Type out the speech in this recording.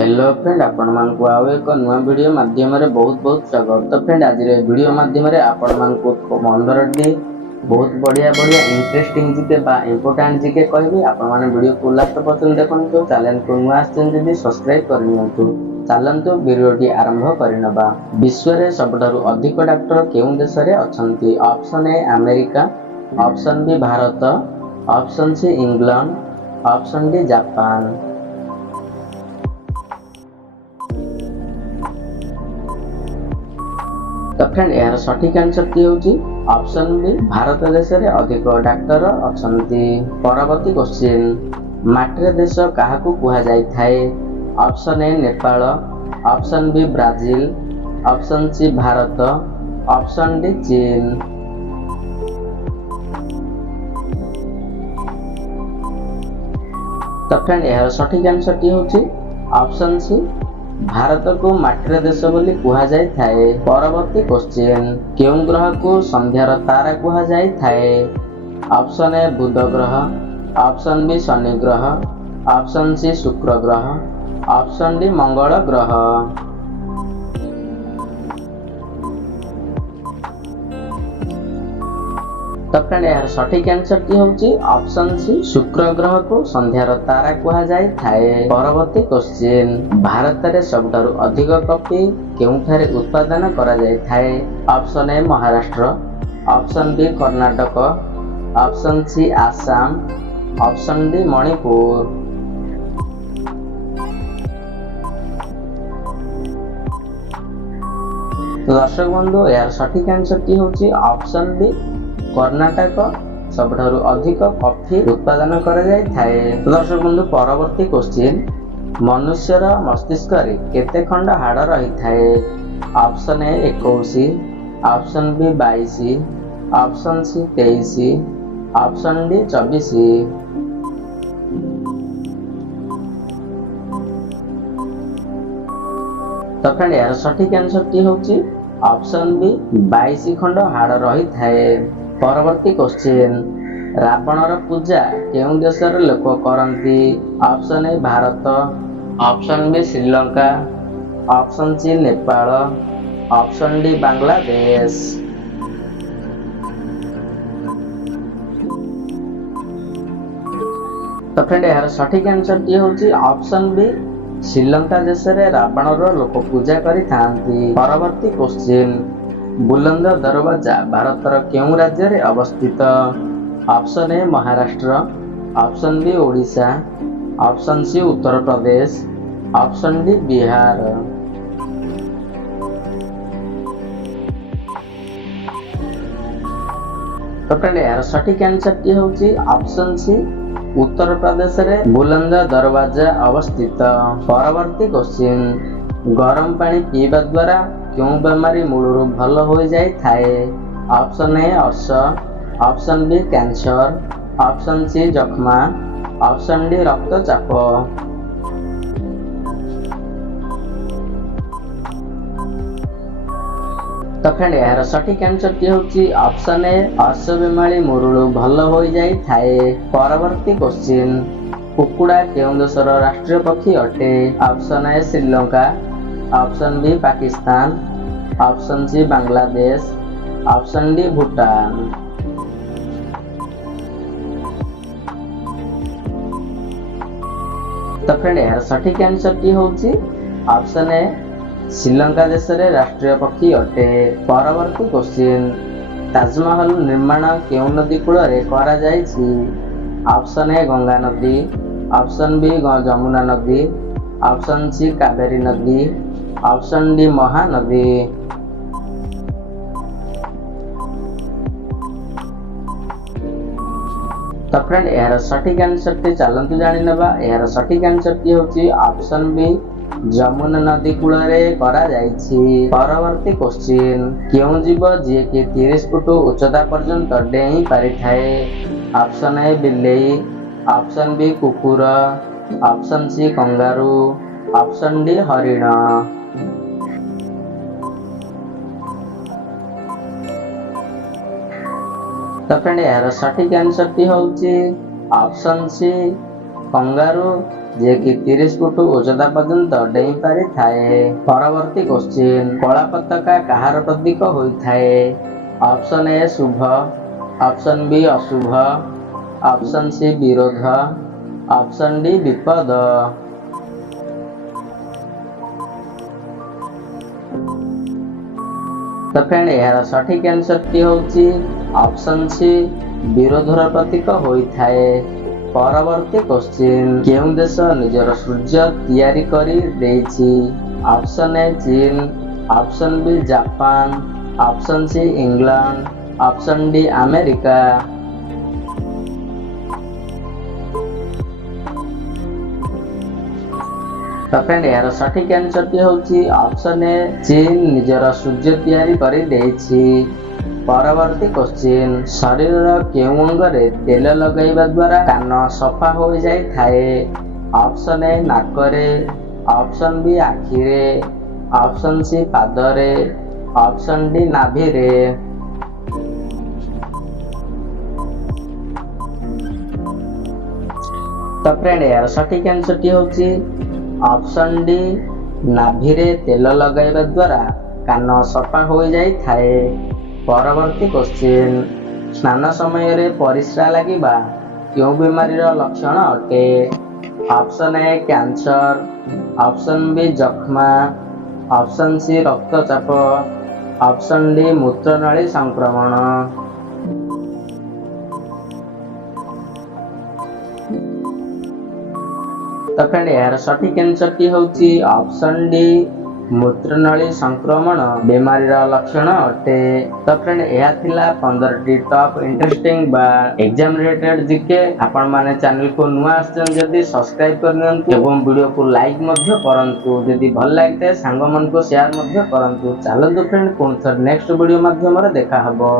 Hello friend आपण मानकु आउ एक नुआ वीडियो माध्यम रे बहुत स्वागत। तो फ्रेंड आज रे वीडियो माध्यम रे आपण मानकु 15टी बहुत बढ़िया इंटरेस्टिंग जीके बा इंपोर्टेंट जीके कहबी। आपण माने वीडियो को लास्ट पर्यंत देखंतु। चैनल को नुआ आछन जदी सब्सक्राइब करनियंतु। चलंतु वीडियोटी आरंभ करिनबा। विश्व रे सबठारु अधिक डॉक्टर केउ देश रे अछंती? Option A America, option B Bharat, option C England, option D Japan. तो फ्रेंड यार सठिक आंसर की होची ऑप्शन बी भारत देश रे अधिक डॉक्टर अछंती। परवर्ती क्वेश्चन माट्रे देश काहाकू कुहा जाय थाए? Option A Nepal, option B Brazil, option C Bharat, option D Cheen. तो फ्रेंड यार सठिक आंसर की होची ऑप्शन सी भारत को माट्रे देश बोली कुहा जाय थाए। परवर्ती क्वेश्चन केउ ग्रह को संध्यार तारा कुहा जाय थाए? ऑप्शन ए बुध ग्रह, ऑप्शन बी शनि ग्रह, ऑप्शन सी शुक्र ग्रह, ऑप्शन डी मंगल ग्रह। तो फ्रेंड यार सठिक आंसर की होची ऑप्शन सी शुक्र ग्रह को संध्यार तारा कुहा जाय थाए। परवर्ती क्वेश्चन भारत रे सबठारु अधिक कॉफी केउठारे उत्पादन करा जाय थाए? Option A Maharashtra, option B Karnataka, option C Assam, option D Manipur. तो दर्शक बंधु यार सठिक आंसर की होची ऑप्शन बी कर्नाटक सबठारु अधिक कॉफी उत्पादन करा जाय थाए। तो दर्शक बंधु परवर्ती क्वेश्चन मनुष्यर मस्तिष्क रे केते खंड हाड़ रही थाए? Option A 21, option B 22, option C 23, option D 24। तो फ्रेंड यार सठिक आंसर की होची ऑप्शन बी 22 खंड हाड़ रही थाए। परवर्ती क्वेश्चन रावणर पूजा केउ देशर लोक करंती? Option A Bharat, option B Sri Lanka, option C Nepal, option D Bangladesh. तो फ्रेंड यार सठिक आंसर की होची ऑप्शन बी श्रीलंका देश रे रावणर लोक पूजा करि थांती। परवर्ती क्वेश्चन बुलंद दरवाजा भारतर केउ राज्य रे अवस्थित? Option A Maharashtra, option B Odisha, option C Uttar Pradesh, option D Bihar. तो फ्रेंड यार सठिक आंसर की होची ऑप्शन सी उत्तर प्रदेश रे बुलंद दरवाजा अवस्थित। परवर्ती क्वेश्चन गरम पानी पीवा द्वारा क्यों बेमारी मूलरू भल हो जाय थाए? ऑप्शन ए अर्श, option B cancer, option C जख्मा, ऑप्शन डी रक्तचाप। तो फ्रेंड यार सठिक आंसर की होची ऑप्शन ए अर्श बेमारी मूलरू भल हो जाय थाए। परवर्ती क्वेश्चन कुकुड़ा केउ देशर राष्ट्रीय पक्षी अटे? Option A Sri Lanka, option B Pakistan, option C Bangladesh, option D Bhutan. तो फ्रेंड यार सठिक आंसर की होची ऑप्शन ए श्रीलंका देश रे राष्ट्रीय पक्षी अटे। परवर्ती क्वेश्चन ताजमहल निर्माण केउ नदी कूल रे करा जायछि? ऑप्शन ए गंगा नदी, ऑप्शन बी जमुना नदी, ऑप्शन सी कावेरी नदी, ऑप्शन डी महानदी। तो फ्रेंड यार सठिक आंसर टी चलंतु जानि नबा। यार सठिक आंसर की होची ऑप्शन बी जमुना नदी कूल रे करा जायछि। परवर्ती क्वेश्चन केउ जीव जे के 30 फुट उच्चता पर्यंत डेई पारि थाए? ऑप्शन ए बिल्ली, ऑप्शन बी कुकुर, option C kangaroo, option D हरिण। तो फ्रेंड यार सठिक आंसर टी होची ऑप्शन सी कंगारू जे कि 30 फुट उच्चता पर्यंत डेई पारि थाए। परवर्ती क्वेश्चन कला पताका कहार प्रतीक होइथाए? ऑप्शन ए शुभ, ऑप्शन बी अशुभ, ऑप्शन सी विरोध, ऑप्शन डी विपद। तो फ्रेंड यार सठिक आंसर टी होची ऑप्शन सी विरोधर प्रतीक होइथाए। परवर्ती क्वेश्चन केउं देश निजर सूर्य तैयारी करी देछि? Option A Cheen, option B Japan, option C England, option D America. तो फ्रेंड यार सठिक आंसर टी होची ऑप्शन ए चीन निजर सूर्य तैयारी करी देछि। परवर्ती क्वेश्चन शरीर केउं अंगरे तेल लगाइबा द्वारा कान सफा हो जाई थाए? ऑप्शन ए नाकरे, ऑप्शन बी आखिरे, ऑप्शन सी पादरे, ऑप्शन डी नाभिरे। तो फ्रेंड यार सठिक आंसर टी होची ऑप्शन डी नाभिरे तेल लगाइबा द्वारा कान सफा हो जाई थाए। परवर्ती क्वेश्चन स्नान समय रे परिस्रा लागिबा क्यों बीमारीर लक्षण अटे? Option A cancer, option B जख्मा, ऑप्शन सी रक्तचाप, ऑप्शन डी मूत्रनली संक्रमण। तो फ्रेंड यार सठिक आंसर टी होची ऑप्शन डी मूत्रनली संक्रमण बीमारीर लक्षण अटे। तो फ्रेंड यह थिला 15टी टॉप इंटरेस्टिंग बा एग्जाम रिलेटेड जीके। आपण माने चैनल को नुआ आछन जदी सब्सक्राइब करनियंतु एवं वीडियो को लाइक मध्य करंतु। जदी भल लागते सांग मन को शेयर मध्य करंतु। चलंतु फ्रेंड कोन थर नेक्स्ट वीडियो माध्यम रे देखा हबो।